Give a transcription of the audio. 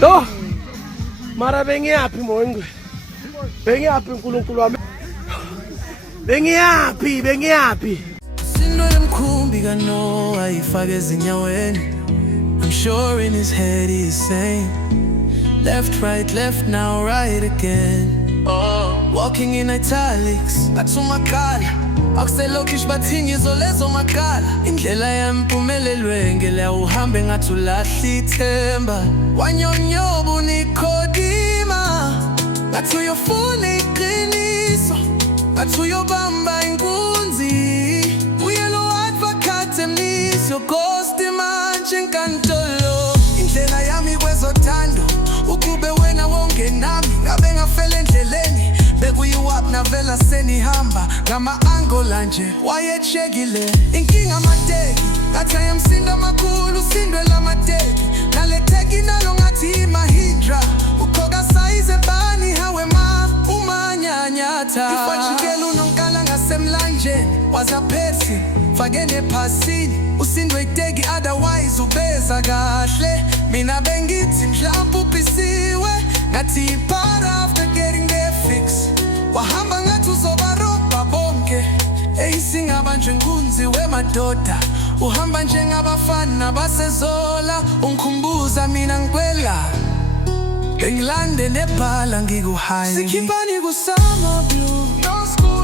Lo mara bengiyaphi moyengwe, bengiyaphi uNkulunkulu wami, bengiyaphi Sinwele mkhumbi kano ayifake ezinyaweni. I'm sure in his head he's saying left, right, left, now right again. Walking in italics, bathumakhala akuselokish bathingi izolezo makhala. Indlela yempumelelwe ngele uhambe ngathi ulahla ithemba. Wanyonyoba Nikodima ngathi uyofuna iqiniso, ngathi uyobamba inkunzi. Uyelo advocate emniso ghost manje enkantolo. Indlela yami kwezothando ukube wena wonke nami ngabe ngafela endleleni. Bekuyiwap navela senihamba ngama-angola nje wayetshekile. Inkinga amateki ngathi ayemsindo amakhulu usindwe lamateki. Nale teki nalo ngathi imahindra ukhoka sayize bani hawe ma umanyanyatha. Ifajikela unonkala ngasemlanjeni wazaphethi fakene ephasini. Usindwe iteki otherwise ubeza kahle. Mina bengithi mhlawumbe ubhisiwe ngathi part after getting their fix. Wahamba ngathi uzobarobha bonke. Singabanjwe nkunzi wemadoda. Uhamba njengabafana basezola. Ungikhumbuza mina ngikwela bengilande nebhala ngikuhayi. Sikhipani kusama blue no school.